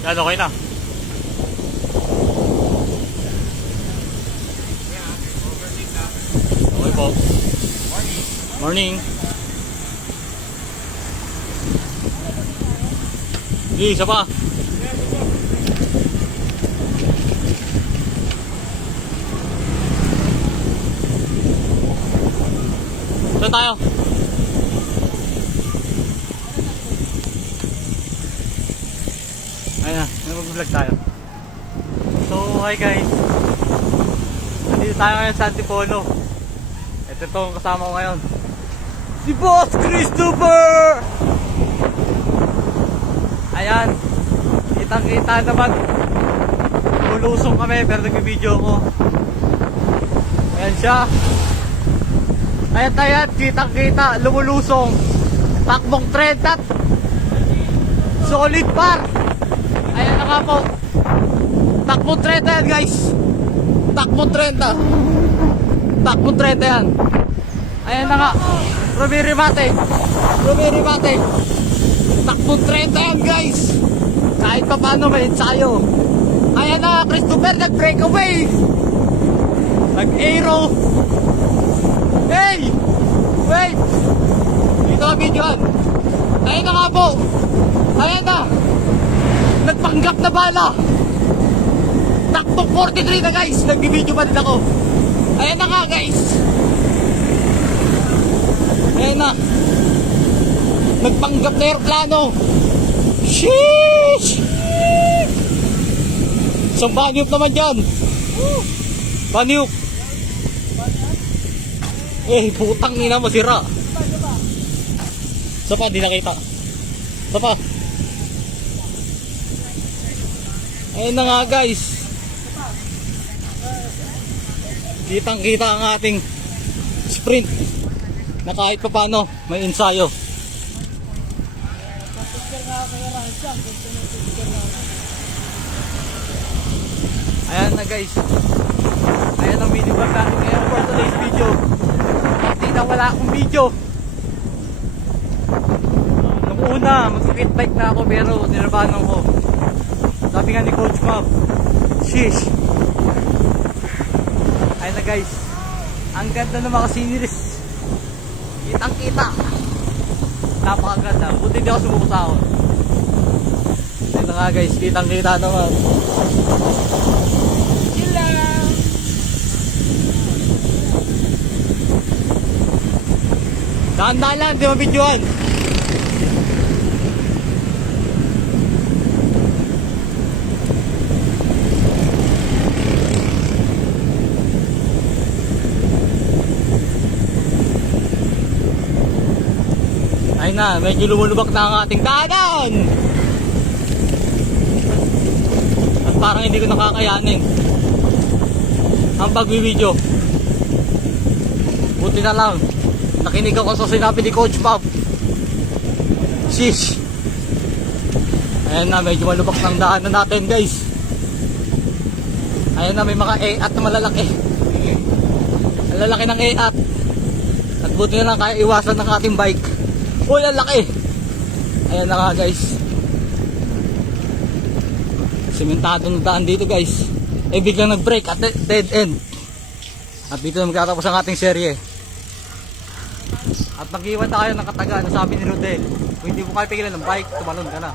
Yan, okay na. Okay po. Morning. Sige, isa pa. Saan tayo? Ayan na, mag-vlog tayo. So, hi guys. Nandito tayo ngayon sa Antipolo. Ito itong kasama ko ngayon. Si Boss Christopher! Ayan. Kitang-kita naman. Lulusong kami pero nag-video ko. Ayan siya. Ayan, kitang-kita. Lumulusong. Takbong 30. Solid par. Ayan na nga po. Takbong 30 yan guys. Takbong 30. Takbong 30 yan. Ayan na nga. Rumirimate. Takbong 30 yan guys. Kahit pa paano may ensayo. Ayan na, Christopher nag-breakaway. Nag-aero. Hey! Wait! Dito ang videoan. Ayan na nga po. Ayan na. Nagpanggap na bala. Takbong 43 na guys. Nag-video pa din ako. Ayan na nga guys. Ayan na. Nagpanggap na aeroplano. Sheesh! Isang banyup naman dyan. Banyup. Putang ina, masira. Isa pa, hindi nakita. Isa pa. Ayun na nga guys. Kitang kita ang ating sprint na kahit pa paano may ensayo. Ayan na guys. Ayan ang mini vlog natin ngayon for today's video. Hindi na wala akong video. Nung una mag-skate bike na ako pero nirabanan ko. Sabi nga ni Coach Mab, sheesh. Ayan na guys. Ang ganda ng mga sceneries. Kitang kita. Napakaganda. Buti hindi ako sumukusahon. Ayan na nga guys. Kitang kita naman. Chill lang. Dahan-dahan lang. Hindi mabidyohan. Ay na, medyo lumulubak na ang ating daanan. At parang hindi ko nakakayanin ang pag-video. Buti na lang nakinig ako sa sinabi ni Coach Bob. Sheesh. Ayan na, medyo malubak ng daanan natin guys. Ayan na, may mga e-at na malalaki. Ang lalaki ng e-at. At buti na lang kaya iwasan ng ating bike. Uy, ang laki. Ayan na nga guys. Sementado na daan dito guys. Biglang nag-break at dead end. At dito na magtatapos ang ating serye. At nag-iwan tayo ng kataga na sabi ni Rodel, kung hindi mo kaya pigilan ng bike, tumalon ka na.